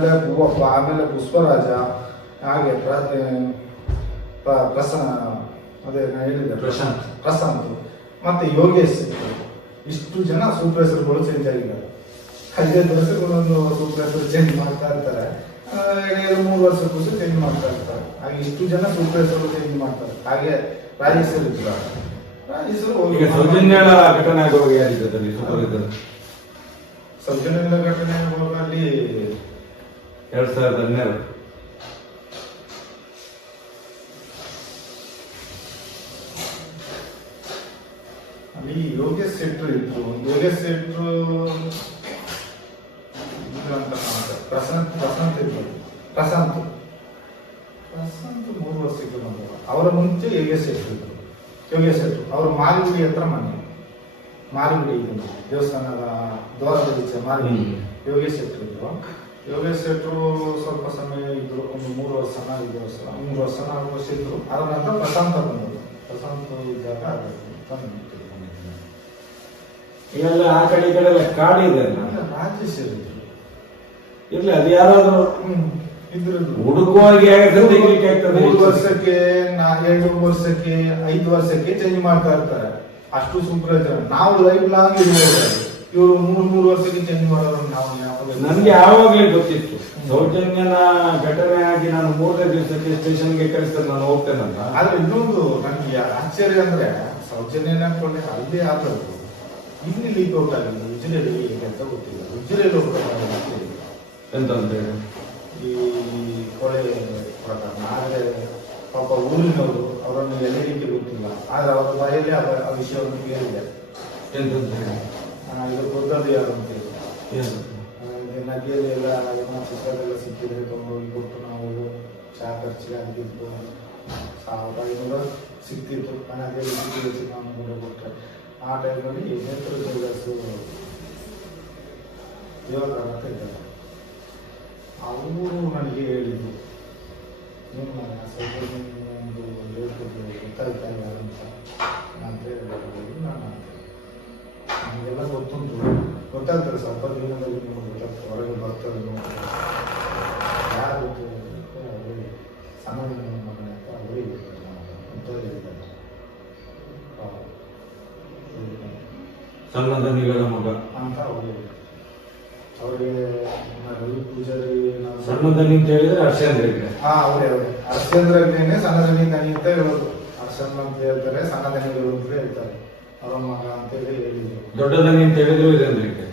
ಶಿವಪ್ಪ ಆಮೇಲೆ ಪುಷ್ಪರಾಜ ಹಾಗೆ ಪ್ರ- ಪ್ರ- ಪ್ರಸನ್ನ ಅದೇ ನಾನು ಹೇಳಿದ್ದೆ. ಪ್ರಶಾಂತ್. ಪ್ರಶಾಂತ್. ಮತ್ತೆ ಯೋಗೇಶ್ ಇಷ್ಟು ಜನ ಸೂಪರ್ ಹೆಸರುಗಳು ಚೇಂಜ್ ಆಗಿದ್ದಾರೆ. ಹದಿನೈದು ವರ್ಷಕ್ಕೆ ಒಂದೊಂದು ಸೂಪರ್ ಹೆಸರು ಚೇಂಜ್ ಮಾಡ್ತಾ ಇರ್ತಾರೆ. ಎರಡು ಮೂರು ವರ್ಷಕ್ಕೂ ಚೇಂಜ್ ಮಾಡ್ತಾ ಇರ್ತಾರೆ. ಹಾಗೆ ಇಷ್ಟು ಜನ ಸೂಪರ್ ಹೆಸರು ಚೇಂಜ್ ಮಾಡ್ತಾರೆ ಹಾಗೆ ರಾಜೇಶ್ವರ್ ಇದ್ರು ರಾಜೇಶ್ವರ್ ಈಗ ಸೌಜನ್ಯಳ ಘಟನೆ ಆಗುವಾಗ ಸೌಜನ್ಯ ಘಟನೆ ಆಗುವಾಗ ಎರಡ್ ಸಾವಿರದ ಹನ್ನೆರಡು ಅಲ್ಲಿ ಯೋಗೇಶ್ ಸೆಟ್ರು ಇದ್ರು. ಯೋಗೇಶ್ ಸೆಟ್ರು. ಪ್ರಶಾಂತ್ ಪ್ರಶಾಂತ್ ಇದ್ರು. ಪ್ರಶಾಂತ್ ಪ್ರಶಾಂತ್ ಮೂರು ವರ್ಷಕ್ಕೆ ಬಂದವ ಅವರ ಮುಂಚೆ ಯೋಗೇಶ್ ಸೆಟ್ರು ಇದ್ರು. ಯೋಗೇಶ್ ಸೆಟ್ರು ಅವರು ಮಾಲ್ಗುಡಿ ಹತ್ರ ಮನೆ. ಮಾಲ್ಗುಡಿ ಇದ್ರು ದೇವಸ್ಥಾನದ ದ್ವಾರದ ಮಾಲ್ಗುಡಿ. ಯೋಗೇಶ್ ಸೆಟ್ರು ಇದ್ರು. ಯೋಗೇಶ್ ಶೆಟ್ರು ಸ್ವಲ್ಪ ಸಮಯ ಇದ್ರು ಒಂದು ಮೂರು ವರ್ಷನ ಐದು ವರ್ಷ ಮೂರು ವರ್ಷ ನಾಲ್ಕು ವರ್ಷ ಇದ್ರು ಅದ ನಂತರ ಪ್ರಶಾಂತ ಬಂದರು ಪ್ರಶಾಂತ ಇದ್ದಾಗ ಅದು ತಂದು ಇವೆಲ್ಲ ಆ ಕಡೆ ಈ ಕಡೆ ಎಲ್ಲ ಕಾಡಿದೆ ಆಮೇಲೆ ರಾಜೇಶ್ ಇದ್ರು ಇರ್ಲಿ ಅದು ಯಾರಾದ್ರೂ ಆಗ್ತದೆ ಮೂರು ವರ್ಷಕ್ಕೆ ನಾ ಎರಡು ವರ್ಷಕ್ಕೆ ಐದು ವರ್ಷಕ್ಕೆ ಚೇಂಜ್ ಮಾಡ್ತಾ ಇರ್ತಾರೆ ಅಷ್ಟು ಇದ್ದಾರೆ ನಾವು ಲೈಫ್ ಲಾಂಗ್ ಇರ್ಬೋದು ಇವರು ಮೂರು ಮೂರು ವರ್ಷಕ್ಕೆ ಚೇಂಜ್ ಮಾಡೋರು ನಾವು ಯಾವಾಗ ನನ್ಗೆ ಯಾವಾಗ್ಲೇ ಗೊತ್ತಿತ್ತು. ಸೌಜನ್ಯನ ಘಟನೆ ಆಗಿ ನಾನು ಮೂರನೇ ದಿವಸಕ್ಕೆ ಸ್ಟೇಷನ್ಗೆ ಕಳಿಸಿದ್ರೆ ನಾನು ಹೋಗ್ತೇನಂತ ಆದ್ರೆ ಇನ್ನೊಂದು ನನಗೆ ಆಶ್ಚರ್ಯ ಅಂದ್ರೆ ಸೌಜನ್ಯನ ಅನ್ಕೊಂಡೆ ಅಲ್ಲೇ ಆದದ್ದು. ಇಲ್ಲಿ ಲೀಕ್ ಔಟ್ ಆಗಿಲ್ಲ ಉಜಿರೆಯಲ್ಲಿ ಹೇಗೆ ಅಂತ ಗೊತ್ತಿಲ್ಲ. ಉಜಿರೆಯಲ್ಲಿ ಹೋಗ್ತಾರೆ ಎಂತ ಅಂತ ಹೇಳಿ ಈ ಕೊಳೆ ಪ್ರಕರಣ. ಆದರೆ ಪಾಪ ಊರಿನವರು ಅವರನ್ನು ಎಲ್ಲಿ ರೀತಿ ಗೊತ್ತಿಲ್ಲ. ಆದರೆ ಅವರ ಬಾಯಲ್ಲಿ ಆ ಆ ವಿಷಯವನ್ನು ಕೇಳಿದೆ ಎಂತ ಅಂತ ಹೇಳಿ ಆ, ಇದು ಗೊತ್ತದ್ದು ಯಾರು ಅಂತ ನದಿಯಲ್ಲಿ ಎಲ್ಲ ಏನೋ ಚಿತ್ರದೆಲ್ಲ ಸಿಕ್ಕಿದ್ರೆ ತಗೊಂಡೋಗಿ ಕೊಟ್ಟು ನಾವು ಚಹಾ ಖರ್ಚಿಗೆ ಆಗಿದ್ದು ಸಾವಿರದ ಐನೂರು ಸಿಕ್ತಿತ್ತು ಆ ನದಿಯಲ್ಲಿ ಸಿಕ್ಕಿದ್ದು ನಾವು ಕೂಡ ಕೊಟ್ಟರೆ. ಆ ಟೈಮಲ್ಲಿ ನೇತ್ರ ಅಂತ ಇದ್ದಾರೆ. ಅವರು ನನಗೆ ಹೇಳಿದ್ರು ನಿಮ್ಮ ಸ್ವಲ್ಪ ಒಂದು ಹೇಳ್ತಿದ್ರು ಗೊತ್ತಾಗ್ತಾ ಇಲ್ಲ ಅಂತ? ಅಂತ ಹೇಳಿದ್ರು. ನಮಗೆಲ್ಲ ಗೊತ್ತುಂಟು ಗೊತ್ತಾಗ್ತದೆ ಸ್ವಲ್ಪ ದಿನದಲ್ಲಿ ನಿಮಗೆ ಹೊರಗೆ ಬರ್ತದೆ ನೋಡಿ ಯಾರು ಗೊತ್ತು ಅವರಿಗೆ ಸಣ್ಣ ಮಗನ ಅಂತ ಅವರಿಗೆ. ಸಣ್ಣದ ಮಗ ಅಂತ ಅವರಿಗೆ ಅವರಿಗೆ ರವಿ ಪೂಜಾರಿ ನಾವು- ಸಣ್ಣದನಿ ಅಂತ ಹೇಳಿದ್ರೆ ಹರ್ಷೇಂದ್ರಗೆ ಹಾ ಅವರೇ ಅವರೇ ಹರ್ಷೇಂದ್ರಗ್ನೇನೆ ಸಣ್ಣ ದನಿ ದನಿ ಅಂತ ಹೇಳೋದು ಹರ್ಷನ್ ಅಂತ ಹೇಳ್ತಾರೆ ಸಣ್ಣ ದನಿಗಳು ಅಂತ ಹೇಳ್ತಾರೆ ಅವರ ತಿಳಿದು ಅಂತ ಅಂದ್ರೆ